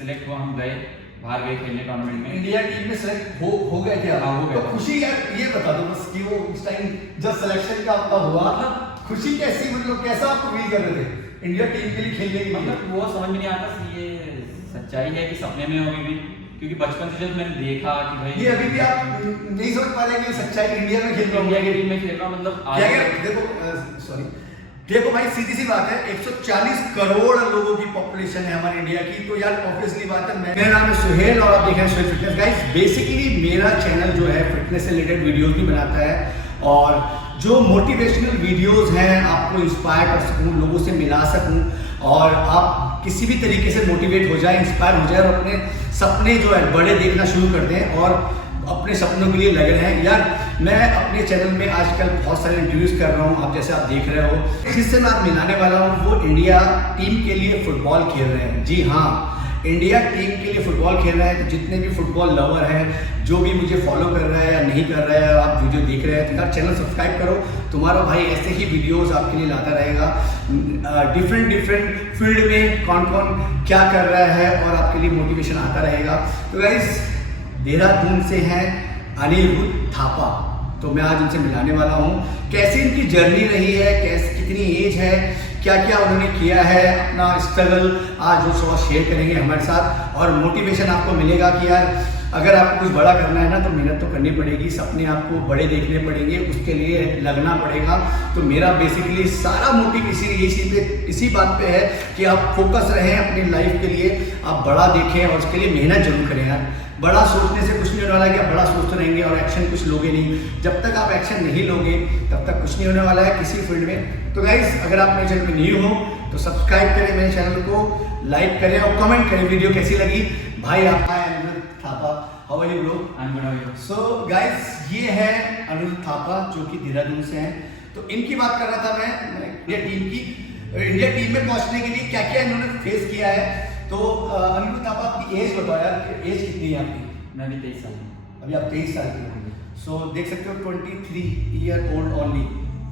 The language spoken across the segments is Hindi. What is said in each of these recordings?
सिलेक्ट हुआ, हम गए बाहर गए खेलने टूर्नामेंट में। इंडिया टीम में सेलेक्ट हो गए थे? हाँ, हो गए। तो खुशी यार ये बता दो बस कि वो उस टाइम जब सिलेक्शन का आपका हुआ, मतलब खुशी कैसी, मतलब कैसा आपको फील कर रहे थे इंडिया टीम के लिए खेलने के लिए? मतलब वो समझ में नहीं आता ये सच्चाई है कि सपने में हो भी, क्योंकि बचपन से जब मैंने देखा कि भाई ये अभी भी आप नहीं समझ पा रहे कि सच्चाई इंडिया में खेल रहा हूँ, इंडिया की टीम में खेल रहा हूँ, मतलब देखो सॉरी, देखो भाई सीधी सी बात है, 140 करोड़ लोगों की पॉपुलेशन है हमारी इंडिया की, तो यार ऑब्वियसली बात है। मेरा नाम है सुहेल और आप देख रहे हैं सुहेल फिटनेस। गाइस बेसिकली मेरा चैनल जो है फिटनेस से रिलेटेड वीडियोस भी बनाता है और जो मोटिवेशनल वीडियोस हैं आपको इंस्पायर कर सकूं, लोगों से मिला सकूं और आप किसी भी तरीके से मोटिवेट हो जाए, इंस्पायर हो जाए और अपने सपने जो है बड़े देखना शुरू कर दें और अपने सपनों के लिए लगे रहें। यार मैं अपने चैनल में आजकल बहुत सारे इंटरव्यूज कर रहा हूँ, आप जैसे आप देख रहे हो। जिससे मैं आप मिलाने वाला हूँ वो इंडिया टीम के लिए फुटबॉल खेल रहे हैं। जी हाँ, इंडिया टीम के लिए फुटबॉल खेल रहे हैं। तो जितने भी फुटबॉल लवर हैं, जो भी मुझे फॉलो कर रहा है या नहीं कर रहा है, आप वीडियो देख रहे हैं तो यार चैनल सब्सक्राइब करो। तुम्हारा भाई ऐसे ही वीडियोस आपके लिए लाता रहेगा, डिफरेंट फील्ड में कौन कौन क्या कर रहा है और आपके लिए मोटिवेशन आता रहेगा। तो गाइस देहरादून से हैं अनिरुद्ध थापा, तो मैं आज इनसे मिलाने वाला हूँ। कैसे इनकी जर्नी रही है, कैसे कितनी एज है, क्या क्या उन्होंने किया है, अपना स्ट्रगल आज वो सब शेयर करेंगे हमारे साथ और मोटिवेशन आपको मिलेगा कि यार अगर आपको कुछ बड़ा करना है ना तो मेहनत तो करनी पड़ेगी, सपने आपको बड़े देखने पड़ेंगे, उसके लिए लगना पड़ेगा। तो मेरा बेसिकली सारा मोटिवेशन इसी बात पे है कि आप फोकस रहें अपनी लाइफ के लिए, आप बड़ा देखें और उसके लिए मेहनत जरूर करें। यार बड़ा सोचने से कुछ नहीं होने वाला है कि आप बड़ा सोचते रहेंगे और एक्शन कुछ लोगे नहीं। जब तक आप एक्शन नहीं लोगे तब तक कुछ नहीं होने वाला है किसी फील्ड में। तो गाइस अगर आप मेरे चैनल में न्यू हो तो सब्सक्राइब करें मेरे चैनल को, लाइक करें और कमेंट करें वीडियो कैसी लगी। भाई आपका Anirudh Thapa, how are you bro? I am good, how are you? So guys ये है अनिरुद्ध थापा जो कि देहरादून से हैं। तो इनकी बात कर रहा था मैं इंडिया टीम की। इंडिया टीम में पहुंचने के लिए क्या क्या इन्होंने फेस किया है। तो अनिरुद्ध थापा आपकी एज बताओ यार, एज कितनी है आपकी? मैं भी 23 साल हूँ। अभी आप 23 साल के होंगे। सो देख सकते हो 23 ईयर ओल्ड ओनली,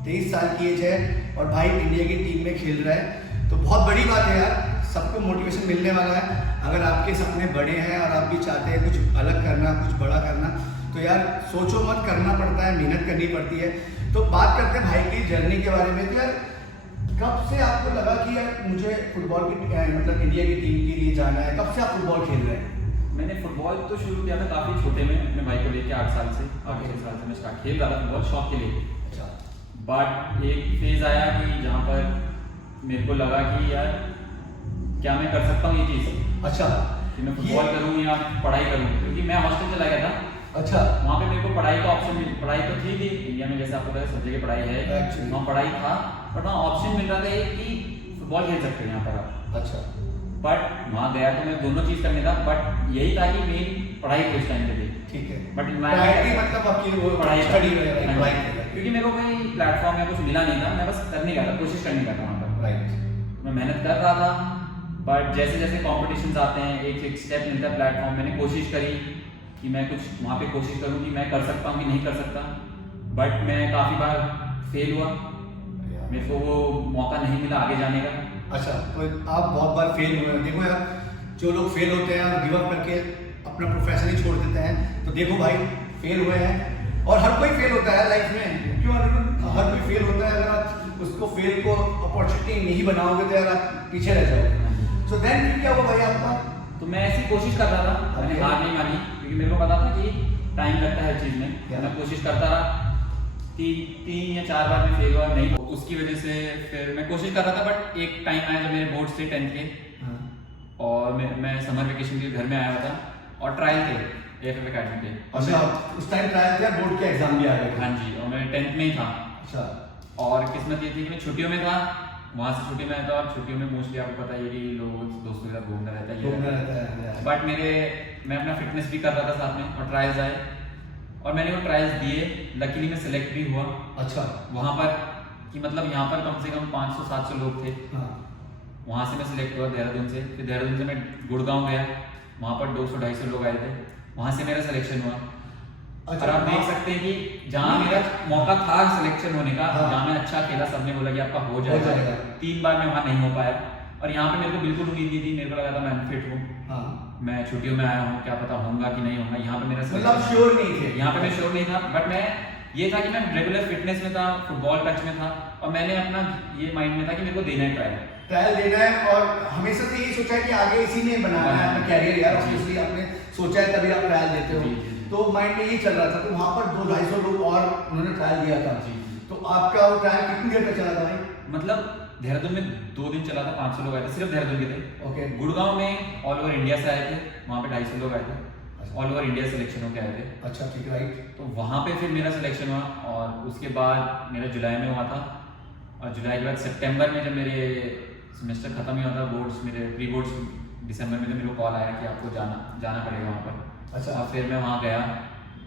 23 साल की एज है और भाई इंडिया की टीम में खेल रहा है। तो बहुत बड़ी बात है यार, सबको मोटिवेशन मिलने वाला है। अगर आपके सपने बड़े हैं और आप भी चाहते हैं कुछ अलग करना, कुछ बड़ा करना, तो यार सोचो मत, करना पड़ता है, मेहनत करनी पड़ती है। तो बात करते हैं भाई की जर्नी के बारे में। तो यार कब से आपको लगा कि यार मुझे फुटबॉल की मतलब इंडिया की टीम के लिए जाना है, कब से आप फुटबॉल खेल रहे हैं? मैंने फुटबॉल तो शुरू किया था काफ़ी छोटे में, अपने भाई को लेके 8 साल से, 8 साल से मैं स्टार्ट खेल रहा था फुटबॉल शौक के लिए। अच्छा। बट एक फेज आया कि जहाँ पर मेरे को लगा कि यार क्या मैं कर सकता हूँ ये चीज़। अच्छा, कि मैं फुटबॉल करूँ या पढ़ाई करूँ, क्योंकि मैं हॉस्टल चला गया था। अच्छा। वहाँ पे मेरे को पढ़ाई का ऑप्शन मिल, पढ़ाई तो थी इंडिया में, जैसे आपको पता है सब जगह पढ़ाई है, Actually. वहाँ पढ़ाई था, बट वहाँ ऑप्शन मिल रहा था एक कि फुटबॉल खेल सकते हैं यहाँ पर आप। अच्छा। बट वहाँ गया तो मैं दोनों चीज़ करने था, बट यही था कि मेन पढ़ाई को उस टाइम पे थी। ठीक है। बट प्रायोरिटी मतलब आपकी वो पढ़ाई स्टडी है, राइट? क्योंकि मेरे को कोई प्लेटफॉर्म या कुछ मिला नहीं था, मैं बस करने का था, कोशिश करने का था वहाँ पर। राइट। मैं मेहनत कर रहा था, बट जैसे जैसे कॉम्पिटिशन्स आते हैं, एक एक स्टेप मिलता है प्लेटफॉर्म, मैंने कोशिश करी कि मैं कुछ वहाँ पे कोशिश करूँ कि मैं कर सकता हूँ कि नहीं कर सकता। बट मैं काफ़ी बार फेल हुआ, मेरे को वो मौका नहीं मिला आगे जाने का। अच्छा, तो आप बहुत बार फेल हुए हैं। देखो यार, जो लोग फेल होते हैं और गिव अप करके अपना प्रोफेशन ही छोड़ देते हैं, तो देखो भाई फेल हुए हैं और हर कोई फेल होता है लाइफ में। क्यों हर कोई फेल होता है, अगर आप उसको फेल को अपॉर्चुनिटी नहीं बनाओगे तो यार आप पीछे रह जाओगे। सो देन फिर क्या हुआ भाई आपका? तो मैं ऐसी कोशिश कर रहा था, मैंने हार नहीं मानी, क्योंकि मेरे को पता था कि टाइम लगता है हर चीज़ में। मैं कोशिश करता रहा, 3 या 4 बार में फेल हुआ नहीं, उसकी वजह से फिर मैं कोशिश कर रहा था। बट एक टाइम आया जब मेरे बोर्ड से 10th के, और मैं समर वेकेशन के घर में आया था और ट्रायल थे AFF अकेडमी के। अच्छा, उस टाइम ट्रायल था, बोर्ड के एग्जाम भी आ गए थे? हाँ जी, और मैं 10th में ही था। अच्छा। और किस्मत ये थी कि मैं छुट्टियों में था, वहाँ से छुट्टी में आया था, और छुट्टियों में मोस्टली आपको पता है कि लोग दोस्तों के साथ घूमना रहता है। बट मैं अपना फिटनेस भी कर रहा था साथ में, और ट्रायल्स आए और मैंने वो ट्रायल्स दिए, लकीली मैं सिलेक्ट भी हुआ। अच्छा। वहाँ पर कि मतलब यहाँ पर कम से कम 500-700 लोग थे। हाँ। वहाँ से मैं सिलेक्ट हुआ देहरादून से। फिर देहरादून से मैं गुड़गांव गया, वहाँ पर 200-250 लोग आए थे, वहाँ से मेरा सिलेक्शन हुआ। अच्छा, और आप देख सकते हैं कि जहाँ मेरा मौका था सिलेक्शन होने का, हाँ। जहाँ मैं अच्छा खेला, सबने बोला कि आपका हो जाएगा। 3 बार मैं वहाँ नहीं हो पाया, और यहाँ पे मेरे को बिल्कुल उम्मीद नहीं थी, मेरे को लगा था मैं अनफिट हूँ। हाँ। मैं छुट्टियों में आया हूँ, क्या पता होगा कि नहीं होगा। यहाँ पे मेरा मतलब श्योर नहीं थे? यहाँ पे मैं श्योर नहीं था, बट मैं ये था कि मैं रेगुलर फिटनेस में था, फुटबॉल टच में था, और मैंने अपना ये माइंड में था कि मेरे को देना है ट्रायल देना है, और हमेशा से यही सोचा है कि आगे इसी में बनाना है अपना कैरियर यार। ऑब्वियसली आपने सोचा है तभी आप ट्रायल देते हो, तो माइंड में यही चल रहा था। तो वहाँ पर 200-250 लोग और उन्होंने ट्रायल दिया था। तो आपका वो ट्रायल कितनी देर तक चला था भाई? मतलब देहरादून में 2 दिन चला था, 500 लोग आए थे, सिर्फ देहरादून के थे। ओके। गुड़गांव में ऑल ओवर इंडिया से आए थे, वहाँ पे 250 लोग आए थे, ऑल ओवर इंडिया सिलेक्शन होके आए थे। अच्छा, ठीक, राइट। तो वहाँ पे फिर मेरा सिलेक्शन हुआ, और उसके बाद मेरा जुलाई में हुआ था, और जुलाई के बाद सितंबर में जब मेरे सेमेस्टर खत्म ही हुआ था, बोर्ड्स मेरे प्री बोर्ड्स दिसंबर में, जब मेरे को कॉल आया कि आपको जाना पड़ेगा वहाँ पर। अच्छा। और फिर मैं वहाँ गया,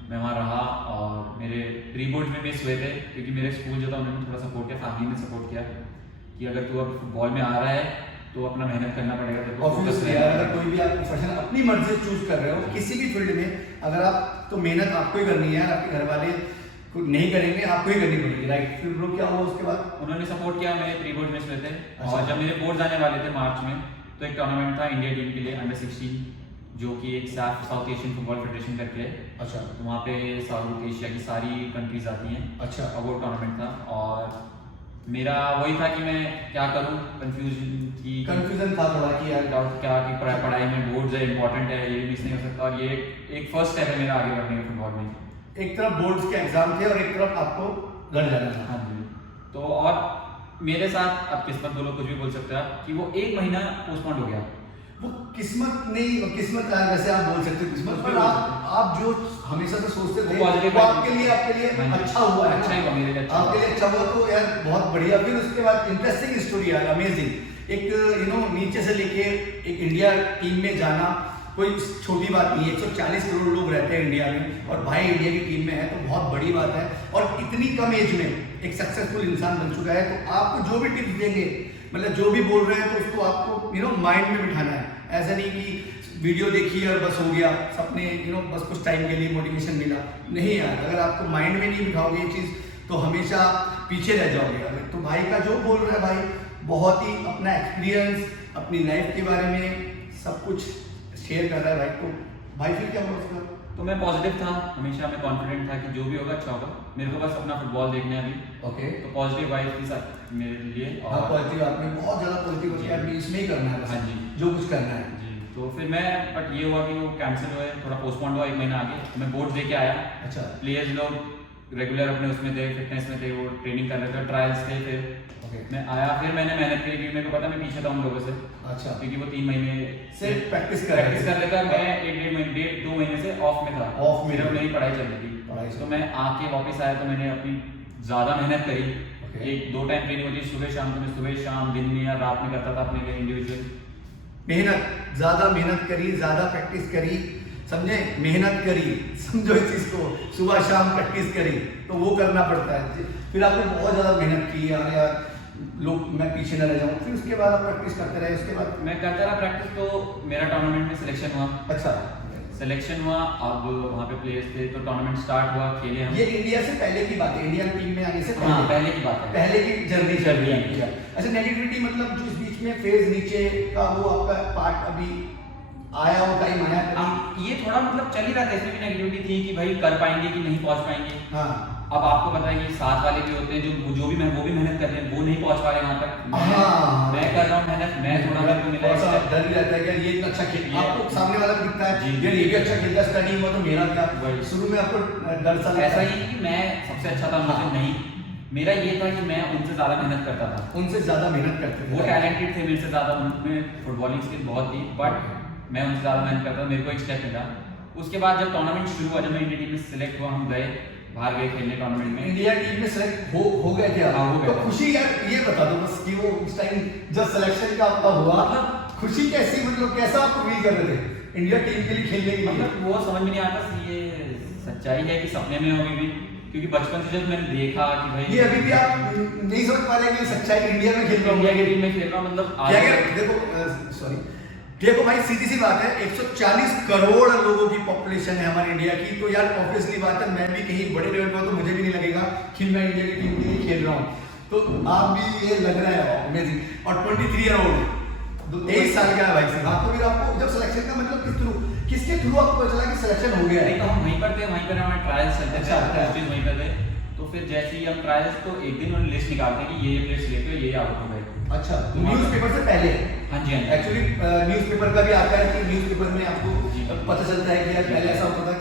मैं वहाँ रहा, और मेरे प्री बोर्ड्स में मिस हुए थे, क्योंकि मेरे स्कूल जो था उन्होंने थोड़ा सपोर्ट किया, फैमिली ने सपोर्ट किया कि अगर तू अब फुटबॉल में आ रहा है तो अपना मेहनत करना पड़ेगा। तो ऑब्वियसली अगर कोई भी आप प्रोफेशन अपनी मर्जी से चूज कर रहे हो किसी भी फील्ड में, अगर आप, तो मेहनत आपको ही करनी है, आपके घर वाले कुछ नहीं करेंगे, आपको ही करनी पड़ेगी, राइट। फिर ब्रो क्या हुआ उसके बाद? उन्होंने सपोर्ट किया, मेरे प्री बोर्ड मिस हुए थे। अच्छा। और जब मेरे बोर्ड आने वाले थे मार्च में, तो एक टूर्नामेंट था इंडिया टीम के लिए अंडर 16, जो कि एक साउथ एशियन फुटबॉल फेडरेशन करके है। अच्छा। तो वहाँ पे साउथ एशिया की सारी कंट्रीज आती हैं। अच्छा। और वो टूर्नामेंट था, और मेरा वही था कि मैं क्या करूँ, कंफ्यूजन था थोड़ा कि यार डाउट क्या कि पढ़ाई में बोर्ड्स है, इंपॉर्टेंट है, ये मिस नहीं हो सकता, और ये एक फर्स्ट स्टेप है मेरा आगे बढ़ने का फुटबॉल में। एक तरफ बोर्ड्स के एग्जाम थे और एक तरफ आपको घर जाना था। हाँ जी। तो और मेरे साथ, अब किस्मत बोलो कुछ भी बोल सकते हैं आप, कि वो 1 महीना पोस्टपोन हो गया। वो किस्मत नहीं, किस्मत यार वैसे आप बोल सकते हो किस्मत, पर आप जो हमेशा से सोचते थे वो आपके लिए अच्छा हुआ है। अच्छा ही हुआ मेरे लिए, आपके लिए अच्छा हुआ, तो यार बहुत बढ़िया। फिर उसके बाद इंटरेस्टिंग स्टोरी यार, अमेजिंग। एक नीचे से लेके एक इंडिया टीम में जाना कोई छोटी बात नहीं है। 140 करोड़ लोग रहते हैं इंडिया में, और भाई इंडिया की टीम में है तो बहुत बड़ी बात है। और इतनी कम एज में एक सक्सेसफुल इंसान बन चुका है, तो आपको जो भी टिप्स देंगे, मतलब जो भी बोल रहे हैं, तो उसको आपको माइंड में बिठाना है। ऐसा नहीं कि वीडियो देखी और बस हो गया, सपने बस कुछ टाइम के लिए मोटिवेशन मिला, नहीं यार। अगर आपको माइंड में नहीं बिठाओगे ये चीज़, तो हमेशा पीछे रह जाओगे। तो भाई का जो बोल रहा है भाई, बहुत ही अपना एक्सपीरियंस, अपनी लाइफ के बारे में सब कुछ शेयर कर रहा है भाई। तो भाई फिर क्या हुआ उसका? तो मैं पॉजिटिव था, हमेशा मैं कॉन्फिडेंट था कि जो भी होगा अच्छा होगा, मेरे को बस अपना फुटबॉल देखना है अभी। ओके। तो पॉजिटिव वाइब थी सर मेरे लिए। हाँ, पॉजिटिव, आपने बहुत ज़्यादा पॉजिटिव होती है, इसमें ही करना है। हाँ जी, जो कुछ करना है जी। तो फिर मैं, बट ये हुआ कि वो कैंसिल हुए, थोड़ा पोस्टपोन हुआ 1 महीना आगे। तो मैं बोर्ड दे के आया। अच्छा। प्लेयर्स लोग रेगुलर अपने उसमें थे, फिटनेस में थे, वो ट्रेनिंग कर रहे थे, ट्रायल्स थे। फिर मैं आया, फिर मैंने मेहनत करी, क्योंकि मेरे को पता मैं पीछे था उन लोगों से। अच्छा। क्योंकि वो 3 महीने से प्रैक्टिस कर लेता, मैं 1-2 महीने से ऑफ में था। ऑफ में मेरी पढ़ाई चल रही थी। तो मैं आके वापस आया, तो मैंने अपनी ज़्यादा मेहनत करी। 1-2 टाइम ट्रेनिंग होती है, सुबह शाम। तो मैं सुबह शाम, दिन में या रात में करता था अपने लिए इंडिविजुअल मेहनत, ज़्यादा मेहनत करी, ज़्यादा प्रैक्टिस करी, समझे, मेहनत करी, समझो इस चीज़ को, सुबह शाम प्रैक्टिस करी, तो वो करना पड़ता है। फिर आपने बहुत ज़्यादा मेहनत की यार लोग, मैं पीछे न रह जाऊँ। फिर उसके बाद आप प्रैक्टिस करते रहे? उसके बाद मैं करता रहा प्रैक्टिस। तो मेरा टूर्नामेंट में सिलेक्शन हुआ। अच्छा, सिलेक्शन हुआ। अब वहाँ पे प्लेयर्स थे, तो टूर्नामेंट स्टार्ट हुआ, खेले हम। ये इंडिया से पहले की बात है, इंडियन टीम में आने से हाँ, पहले की बात है, पहले की जर्नी चल रही है। है। अच्छा, नेगेटिविटी मतलब जो इस बीच में फेज नीचे का, वो आपका पार्ट अभी आया हो, टाइम आया कभी? ये थोड़ा मतलब चल ही रहा था, इसमें भी नेगेटिविटी थी कि भाई कर पाएंगे कि नहीं पहुंच पाएंगे। हाँ। अब आपको पता है कि साथ वाले भी होते हैं जो भी वो भी मेहनत कर रहे हैं, वो नहीं पहुंच पा रहे वहां तक। मैं कर रहा हूँ मेहनत, मैं थोड़ा मेरे को मिला है। डर ही रहता है कि ये इतना अच्छा खेल, आपको सामने वाला भी दिखता है जी, यार ये भी अच्छा खेलता है, स्टडी हुआ तो मेरा क्या। वही। शुरू में आपको डर सा ऐसा ही कि मैं सबसे अच्छा था, मुझे नहीं, मेरा ये था कि मैं उनसे ज्यादा मेहनत करता था। उनसे ज्यादा मेहनत करते थे, वो टैलेंटेड थे मेरे से ज्यादा, उनमें फुटबॉलिंग स्किल बहुत थी, बट मैं उनसे ज्यादा मेहनत करता था, मेरे को एक स्टेप मिला। उसके बाद जब टूर्नामेंट शुरू हुआ, जब मैं इंडिया टीम में सिलेक्ट हुआ, हम गए बाहर गए खेलने टूर्नामेंट में। इंडिया टीम में सेलेक्ट हो गए थे? हाँ, हो गए। तो खुशी यार ये बता दो बस कि वो उस टाइम जब सिलेक्शन का आपका हुआ, मतलब खुशी कैसी, मतलब कैसा आपको फील कर रहे थे इंडिया टीम के लिए खेलने के लिए? मतलब वो समझ में नहीं आता, ये सच्चाई है कि सपने में हो भी, क्योंकि बचपन से जब मैंने देखा कि भाई ये अभी भी आप नहीं समझ पा रहे कि सच्चाई इंडिया में खेल रहा हूँ, इंडिया की टीम में खेल रहा हूँ, मतलब क्या देखो सॉरी, देखो भाई सीधी सी बात है, 140 करोड़ लोगों की पॉपुलेशन है हमारी इंडिया की। तो यार ऑब्वियसली बात है, मैं भी कहीं बड़े लेवल पर, तो मुझे भी नहीं लगेगा कि मैं इंडिया की टीम के लिए खेल रहा हूँ। तो आप भी ये लग रहा है अमेजिंग। और 23 ईयर ओल्ड 23 साल का है भाई साहब। हाँ, तो फिर आपको जब सिलेक्शन का मतलब किसके थ्रू आपको पता चला कि सिलेक्शन हो गया है? नहीं तो हम वहीं पर थे, वहीं पर हमारे ट्रायल्स चलते थे, अच्छा। टेस्टिंग वहीं पर थे। तो फिर जैसे ही हम ट्रायल्स, तो एक दिन उन्होंने लिस्ट निकालते हैं कि ये प्लेयर सिलेक्ट हुए, ये आउट हो गए। अच्छा, न्यूज़पेपर से पहले? हाँ जी, हाँ जी। एक्चुअली न्यूज़पेपर का भी आता है कि न्यूज़पेपर में आपको जी। पता चलता है कि यार पहले ऐसा होता था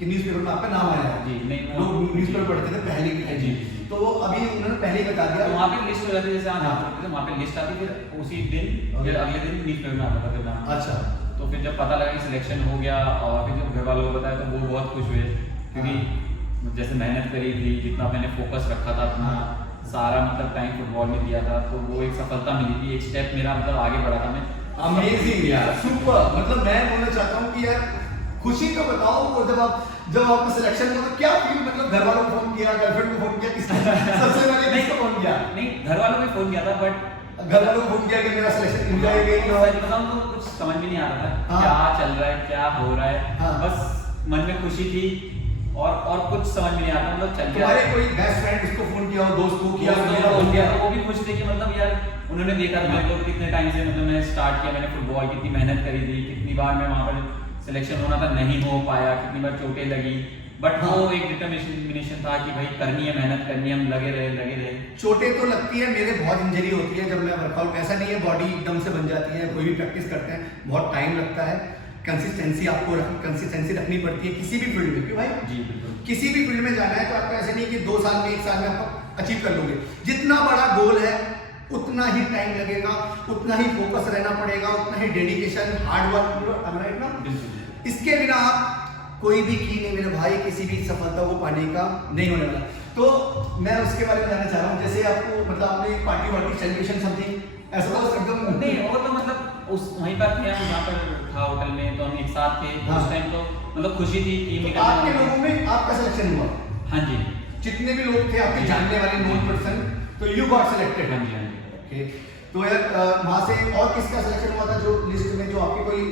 कि न्यूज़पेपर में आपका नाम आया है। जी, नहीं, वो- लोग न्यूज़पेपर पढ़ते थे पहले के टाइम जी, में। जी। तो अभी उन्होंने पहले ही बता दिया। तो वहाँ पे लिस्ट हो जाती है, जैसे हाँ। हाँ थे, वहाँ पे लिस्ट आती, फिर उसी दिन Okay. फिर अगले दिन न्यूज़पेपर में आता था फिर नाम। अच्छा। तो फिर जब पता लगा कि सिलेक्शन हो गया, और फिर जब घर वालों को बताया तो वो बहुत खुश हुए, क्योंकि जैसे मेहनत करी थी, जितना मैंने फोकस रखा था अपना सारा मतलब टाइम फुटबॉल में दिया था, तो वो एक सफलता मिली थी, एक स्टेप मेरा मतलब आगे बढ़ा था मैं। अमेजिंग यार, सुपर। मतलब मैं बोलना चाहता हूँ कि यार खुशी तो बताओ, वो जब आपका सिलेक्शन हुआ तो क्या फील, मतलब घर वालों को फोन किया, गर्लफ्रेंड को फोन किया, किसने सबसे पहले किसको फोन किया? नहीं, घर वालों ने फोन किया था, बट घर वालों को फोन किया कि मेरा सिलेक्शन इंडिया गई और सच बताऊं तो कुछ समझ में नहीं आ रहा था हाँ। क्या चल रहा है, क्या हो रहा है। हाँ। बस मन में खुशी थी, और कुछ समझ में नहीं आता, मतलब चल गया। तुम्हारे कोई बेस्ट फ्रेंड उसको फोन किया हो, दोस्त को किया हो, दोस्तों मेरा को फोन फोन किया किया तो वो भी खुश थे कि मतलब यार उन्होंने देखा था मेरे को कितने टाइम से, मतलब मैं स्टार्ट किया मैंने फुटबॉल, कितनी मेहनत करी थी, कितनी बार मैं वहाँ पर सिलेक्शन होना था नहीं हो पाया, कितनी बार चोटें लगी, बट हाँ। वो एक डिटर्मिनेशन था कि भाई करनी है, मेहनत करनी है, हम लगे रहे। चोटें तो लगती है, मेरे बहुत इंजरी होती है जब मैं वर्कआउट, ऐसा नहीं है बॉडी एकदम से बन जाती है, कोई भी प्रैक्टिस करते हैं बहुत टाइम लगता है, कंसिस्टेंसी रखनी पड़ती है किसी भी फील्ड में, क्यों भाई? जी बिल्कुल। किसी भी फील्ड में जाना है तो आपको ऐसे नहीं कि 2 साल में 1 साल में आप अचीव कर लोगे। जितना बड़ा गोल है उतना ही टाइम लगेगा, उतना ही फोकस रहना पड़ेगा, उतना ही डेडिकेशन, हार्ड वर्क, राइट ना? बिल्कुल। इसके बिना आप कोई भी की नहीं मेरे भाई, किसी भी सफलता को पाने का नहीं होने वाला। तो मैं उसके बारे में जानना चाह रहा हूँ, जैसे आपको मतलब आपने पार्टी वार्टी सेलिब्रेशन समथिंग ऐसा तो एकदम नहीं, वो तो मतलब उस वहीं पर थे हम, जहाँ पर था होटल में, तो हम एक साथ थे। हाँ। उस टाइम तो मतलब खुशी थी टीम तो आपके लोगों में आपका सिलेक्शन हुआ? हाँ जी, जितने भी लोग थे आपके जानने वाले नोन पर्सन, तो यू गॉट सिलेक्टेड। हाँ जी, हाँ जी। ओके, तो यार वहाँ से और किसका सिलेक्शन हुआ था जो लिस्ट में, जो आपके कोई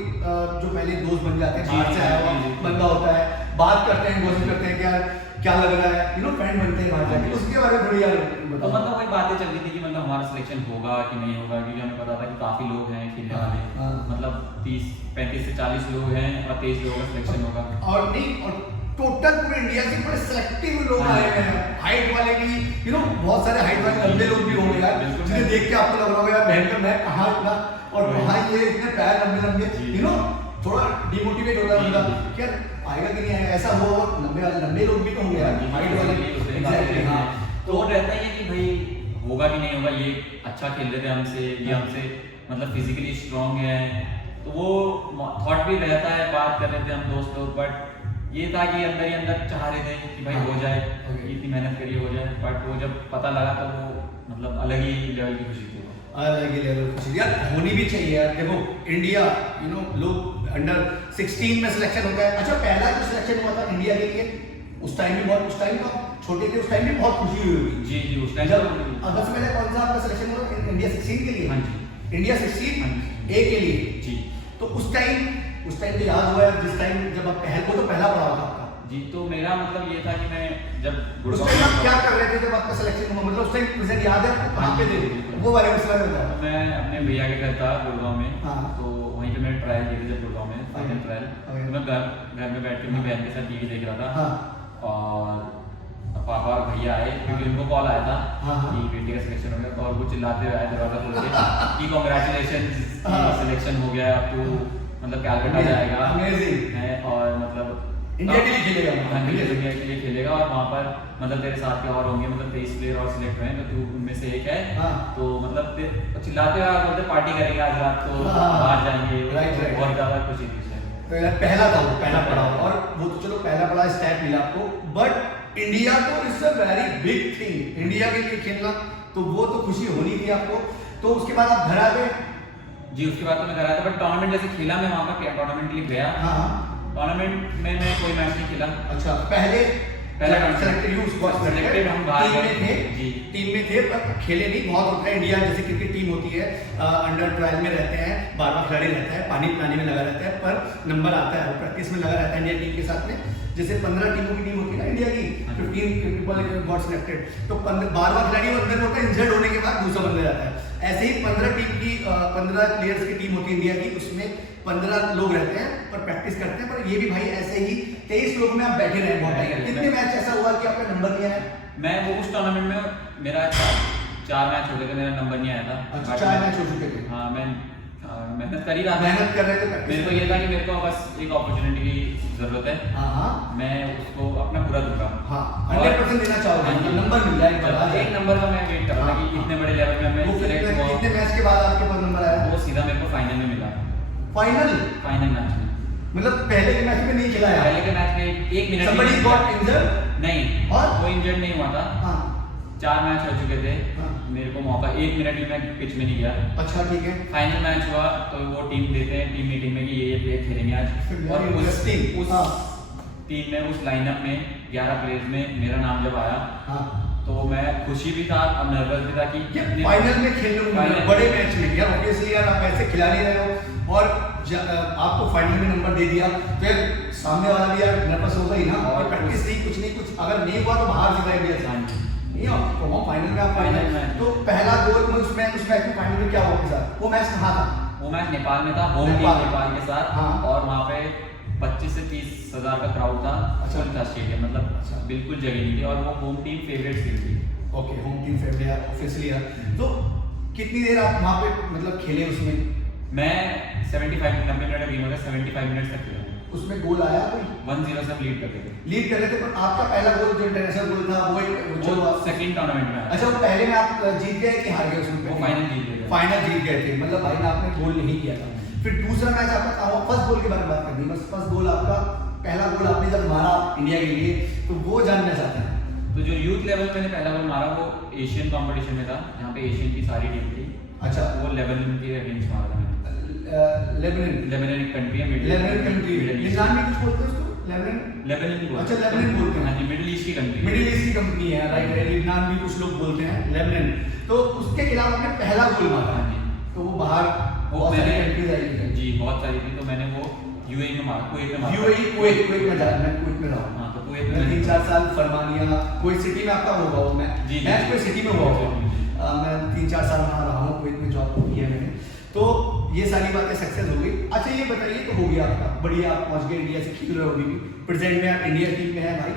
जो पहले दोस्त बन जाते हैं, जी, बाहर से आया हुआ जी। बंदा होता है, बात करते हैं, कोशिश करते हैं कि यार क्या लग रहा है, यू नो फ्रेंड बनते हैं बाहर जाके, उसके बारे में थोड़ी यार तो बताओ। मतलब वही बातें चल रही थी कि मतलब हमारा सिलेक्शन होगा कि नहीं होगा, क्योंकि हमें पता था कि काफी लोग हैं खेलने वाले, हाँ। मतलब 35 से 40 लोग हैं और 23 लोगों का सिलेक्शन होगा। और नहीं, और टोटल पूरे इंडिया से बड़े सिलेक्टिव लोग हाँ। आए हुए हैं, हाइट वाले भी, यू नो बहुत सारे हाइट वाले लंबे लोग भी होंगे यार, बिल्कुल। जिन्हें देख के आपको लग रहा होगा यार भयंकर मैं कहाँ इतना, और वही। कहाँ ये इतने पैर लंबे लंबे, जी। यू नो थोड़ा डिमोटिवेट होता है जी, बंदा जी। कि यार आएगा कि नहीं आएगा, ऐसा हो। लंबे लोग भी तो होंगे यार, हाइट वाले। Exactly, हाँ। तो वो रहता ही है कि भाई होगा कि नहीं होगा, ये अच्छा खेल रहे थे हमसे, ये हमसे मतलब फिजिकली स्ट्रांग है, तो वो थॉट भी रहता है, बात कर रहे थे हम दोस्त लोग, बट ये था कि अंदर ही अंदर चाह रहे थे कि भाई हो जाए, Okay. इतनी मेहनत करी हो जाए, बट वो जब पता लगा तो वो मतलब अलग ही लेवल की खुशी थी वो। अलग ही लेवल खुशी यार, होनी भी चाहिए यार। देखो इंडिया, यू नो लोग अंडर 16 में सिलेक्शन होता है। अच्छा, पहला जो सिलेक्शन हुआ था इंडिया के लिए, उस टाइम भी बहुत, उस टाइम तो छोटे थे, उस टाइम भी बहुत खुशी हुई होगी। जी जी, उस टाइम जब अगस्त में कौन सा आपका सिलेक्शन हुआ? इंडिया 16 के लिए? हाँ जी। इंडिया 16 हाँ जी। ए के लिए। जी तो उस टाइम तो याद हुआ है जिस टाइम जब आप वो तो पहला पड़ा था आपका। जी, तो मेरा मतलब ये था कि मैं जब उस टाइम आप क्या कर रहे थे जब आपका सिलेक्शन हुआ? मतलब उस टाइम प्रेजेंट याद है आपको, कहाँ पे थे? वो वाले मसला में बताओ। मैं अपने भैया के घर था गुड़गांव में, हाँ। तो वहीं पे मैंने ट्रायल दिए थे जब गुड़गांव में फाइनल ट्रायल। Okay. तो मैं घर में बैठ के अपनी बहन के साथ टीवी देख रहा था, हाँ। और पापा और भैया आए क्योंकि उनको कॉल आया था हाँ, हाँ। कि बेटी का सिलेक्शन हो गया, और वो चिल्लाते हुए आए दरवाजा खोल के कि कॉन्ग्रेचुलेशन, हाँ। सिलेक्शन हो गया, अब तू मतलब कैलकाटा जाएगा Amazing. है, और मतलब इंडिया के लिए खेलेगा। हाँ, इंडिया के लिए खेलेगा, और वहाँ पर मतलब तेरे साथ के और होंगे, मतलब 23 प्लेयर और सिलेक्ट हुए हैं, तो तू उनमें से एक है। हाँ। तो मतलब चिल्लाते हुए बोलते पार्टी करेंगे आज रात, तो हाँ। बाहर जाएंगे, Right, right. बहुत ज्यादा खुशी थी उस time। तो यार पहला था वो, पहला पड़ा, और वो तो चलो पहला पड़ा स्टैप मिला आपको, बट इंडिया तो it's a very big thing. India के लिए खेलना, तो वो तो खुशी होनी थी आपको। तो उसके बाद आप घर आ गए? जी, उसके बाद तो मैं घर आया था, बट टूर्नामेंट जैसे खेला मैं वहाँ पर टूर्नामेंट के लिए गया। हाँ। टूर्नामेंट में मैं कोई मैच नहीं खेला। अच्छा, पहले सेलेक्टेड यूज सेलेक्टेड हम बाहर टीम में थे, जी। टीम में थे पर खेले नहीं। बहुत होता है इंडिया जैसे क्रिकेट टीम होती है, अंडर ट्रायल में रहते हैं, 12 खिलाड़ी रहता है, पानी पिलाने में लगा रहता है, पर नंबर आता है, प्रैक्टिस में लगा रहता है इंडिया टीम के साथ में। जैसे 15 टीमों की टीम होती है ना इंडिया की, 15 पीपल गॉट सिलेक्टेड, तो 12वां खिलाड़ी वो अंदर होता है, इंजर्ड होने के बाद दूसरा बंदा जाता है। ऐसे ही 15 टीम की 15 प्लेयर्स की टीम होती है इंडिया की, उसमें 15 लोग रहते हैं पर प्रैक्टिस करते हैं। पर ये भी भाई ऐसे ही 23 लोग में आप बैठे रहे बहुत टाइम। कितने मैच ऐसा हुआ कि आपका नंबर नहीं आया? मैं वो उस टूर्नामेंट में मेरा 4 मैच हो गए थे, मेरा नंबर नहीं आया था। अच्छा, 4 मैच हो चुके थे। हाँ, मैं मेहनत कर ही रहा था, मेहनत कर रहे थे, मेरे को ये था कि मेरे को बस एक अपॉर्चुनिटी की जरूरत है। हाँ, मैं उसको अपना पूरा दूंगा। हाँ, 100% देना चाहोगे, नंबर मिल जाए एक नंबर का मैं वेट कर रहा था कि इतने बड़े लेवल में मैं सेलेक्ट हुआ। कितने मैच के बाद आपके पास नंबर आया? वो सीधा मेरे को फाइनल में मिला। फाइनल मैच में, मतलब पहले के मैच में नहीं खिलाया? पहले के मैच में 1 मिनट Somebody got injured? नहीं, और कोई इंजर्ड नहीं हुआ था। हाँ, 4 मैच हो चुके थे, हाँ। मेरे को मौका 1 मिनट भी मैं पिच में नहीं गया। अच्छा, ठीक है। फाइनल मैच हुआ तो वो टीम देते हैं टीम मीटिंग में कि ये प्लेयर खेलेंगे आज, और इंटरेस्टिंग। उस टीम में, उस लाइनअप में 11 प्लेयर्स में मेरा नाम जब आया हाँ, तो मैं खुशी भी था और नर्वस भी था कि ये फाइनल में खेलने को मिला, बड़े मैच में यार। ऑब्वियसली यार आप ऐसे खिला नहीं रहे हो और आपको फाइनल में नंबर दे दिया, फिर सामने वाला भी यार नर्वस होगा ही ना। और प्रैक्टिस नहीं, कुछ नहीं, कुछ अगर नहीं हुआ तो बाहर से दिया था नहीं। आपको फाइनल में आप फाइनल में तो पहला गोल में उस मैच में फाइनल में क्या हुआ के साथ? वो मैच कहाँ था? वो मैच नेपाल में था, होम टीम नेपाल के साथ। हाँ। और वहाँ पे 25 से 30 हजार का क्राउड था। अच्छा था स्टेडियम, मतलब अच्छा, बिल्कुल जगह नहीं थी, और वो होम टीम फेवरेट टीम थी। ओके, होम टीम फेवरेट यार, ऑब्वियसली यार। तो कितनी देर आप वहाँ पे मतलब खेले उसमें? मैं 75 मिनट का गेम होता है, 75 मिनट तक खेला। उसमें गोल आया कोई? 1-0 से लीड करते थे। लीड कर रहे थे, पर आपका पहला गोल जो इंटरनेशनल गोल था वो वो सेकंड टूर्नामेंट में आया। अच्छा, वो पहले में आप जीत गए कि हार गए उसमें? वो फाइनल जीत गए थे। फाइनल जीत गए थे, मतलब भाई ने आपने गोल नहीं किया था। फिर दूसरा मैच आपका कहाँ हुआ? फर्स्ट गोल के बारे में बात करनी है बस। फर्स्ट गोल आपका, पहला गोल आपने जब मारा इंडिया के लिए, तो वो जानना चाहते हैं। तो जो यूथ लेवल मैंने पहला गोल मारा वो एशियन कंपटीशन में था, जहाँ पे एशियन की सारी टीम थी। अच्छा, वो लेबनान के अगेंस्ट मारा था मैंने। लेबनान एक कंट्री है, लेबनान कंट्री, निजाम में कुछ बोलते हैं उसको? लेबनान बोलते हैं। अच्छा, लेबनान बोलते हैं। हाँ जी, मिडिल ईस्ट की कंट्री। मिडिल ईस्ट की कंपनी है, राइट। लिबनान भी कुछ लोग बोलते हैं, लेबनान। तो उसके खिलाफ आपने पहला गोल मारा। हाँ जी। तो वो बाहर वो बहुत सारी मैंने कंट्रीज आई थी। जी, बहुत सारी थी, तो मैंने वो यूएई में मारा, कुवैत में मारा। यूएई, कुवैत में जाना, मैं कुवैत में रहा हूँ। हाँ, तो कुवैत में मैं 3-4 साल फरमानिया, कोई सिटी में आपका होगा वो मैच? जी, मैच कोई सिटी में हुआ होगा। मैं 3-4 साल वहाँ रहा हूँ, कुवैत में जॉब की है मैंने। तो ये सारी बातें सक्सेस हो गई। अच्छा, ये बताइए, तो हो गया आपका, बढ़िया, आप पहुँच गए, इंडिया से खेल रहे हो अभी भी, प्रेजेंट में आप इंडिया टीम में है भाई।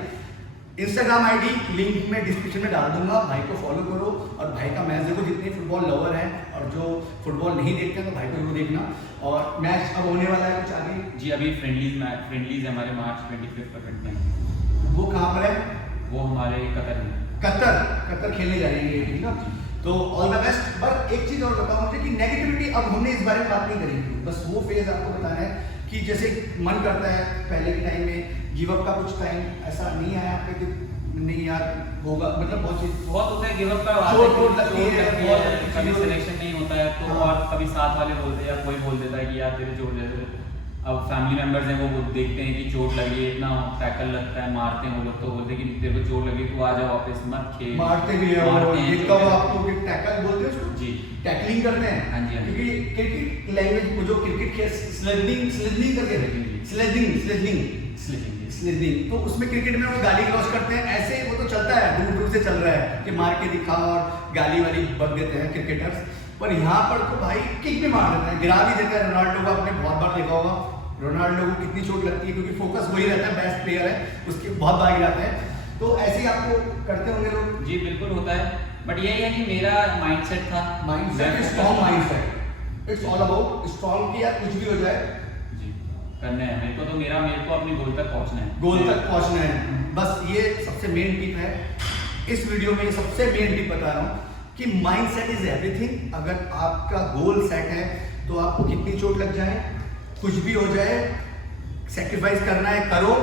इंस्टाग्राम आईडी लिंक में डिस्क्रिप्शन में डाल दूंगा, भाई को फॉलो करो और भाई का मैच देखो। जितने फुटबॉल लवर हैं और जो फुटबॉल नहीं देखते हैं तो भाई को जरूर देखना। और मैच अब होने वाला है कुछ आगे? जी, अभी फ्रेंडलीज है हमारे, मार्च 25 को करते हैं। वो कहाँ पर है? वो हमारे कतर में। कतर खेलने जा रही है, ठीक ना? तो ऑल द बेस्ट। बट एक चीज और बताओ मुझे कि नेगेटिविटी, अब हमने इस बारे में बात नहीं करेंगे, बस वो फेज आपको बताना है कि जैसे मन करता है पहले के टाइम में गिव अप का, कुछ टाइम ऐसा नहीं आया आपके कि नहीं यार होगा, मतलब बहुत होता है गिव अप का, चोट लगती है, कभी सिलेक्शन नहीं होता है तो, और कभी साथ वाले बोलते हैं या कोई बोल देता है कि यार तेरे चोट जैसे। अब फैमिली मेंबर्स हैं वो देखते हैं कि चोट लगी है, इतना टैकल लगता है, मारते हैं वो लोग, तो बोलते हैं कि तेरे को चोट लगी तू आ जा वापस, मत खेल। मारते भी है, देखता हूँ आपको कि टैकल बोलते हैं उसको जी, टैकलिंग करते हैं। हाँ जी, हाँ जी। क्योंकि क्रिकेट लैंग्वेज को जो क्रिकेट के स्लेजिंग करते हैं, स्लेजिंग, तो उसमें क्रिकेट में वो गाली क्रॉस करते हैं, ऐसे वो तो चलता है, दूर दूर से चल रहा है कि मार के दिखा और गाली वाली बक देते हैं क्रिकेटर्स। पर यहाँ पर तो भाई किक भी मार देते हैं, गिरा भी देते हैं। रोनाल्डो को आपने बहुत बार देखा होगा, रोनाल्डो को कितनी चोट लगती है क्योंकि फोकस वही रहता है, बेस्ट प्लेयर है, उसके बहुत बार गिराते हैं। तो ऐसे ही आपको करते होंगे लोग? जी बिल्कुल होता है, बट यही है कि मेरा माइंडसेट था, mindset, strong mindset, it's all about strong की, यार कुछ भी हो जाए जी करना है मेरे को, तो मेरे को अपने गोल तक पहुंचना है, गोल तक पहुंचना है, बस ये सबसे मेन टिप है इस वीडियो में। सबसे मेन टिप बता रहा हूँ कि माइंडसेट इज एवरीथिंग। अगर आपका गोल सेट है तो आपको कितनी चोट लग जाए, कुछ भी हो जाए, सैक्रिफाइस करना है करो,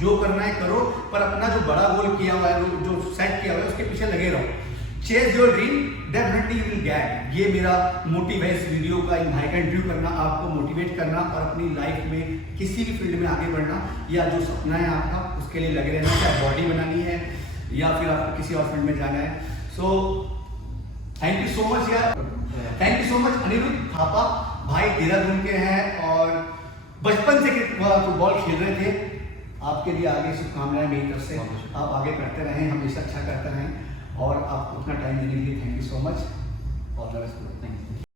जो करना है करो, पर अपना जो बड़ा गोल किया हुआ है, जो सेट किया हुआ है, उसके पीछे लगे रहो। Chase your dream, definitely you will get. ये मेरा मोटिव है इस वीडियो का, इन भाई का इंटरव्यू करना, आपको मोटिवेट करना और अपनी लाइफ में किसी भी फील्ड में आगे बढ़ना, या जो सपना है आपका उसके लिए लगे रहना, चाहे बॉडी बनानी है या फिर आपको किसी और फील्ड में जाना है। So thank you so much यार। Thank you so much Anirudh Thapa भाई, देहरादून के हैं और बचपन से फुटबॉल खेल रहे थे। आपके लिए आगे शुभकामनाएं मेरी तरफ से, आप आगे करते रहें, हमेशा अच्छा करते रहें और आप उतना टाइम देने के लिए thank you so much. All the best.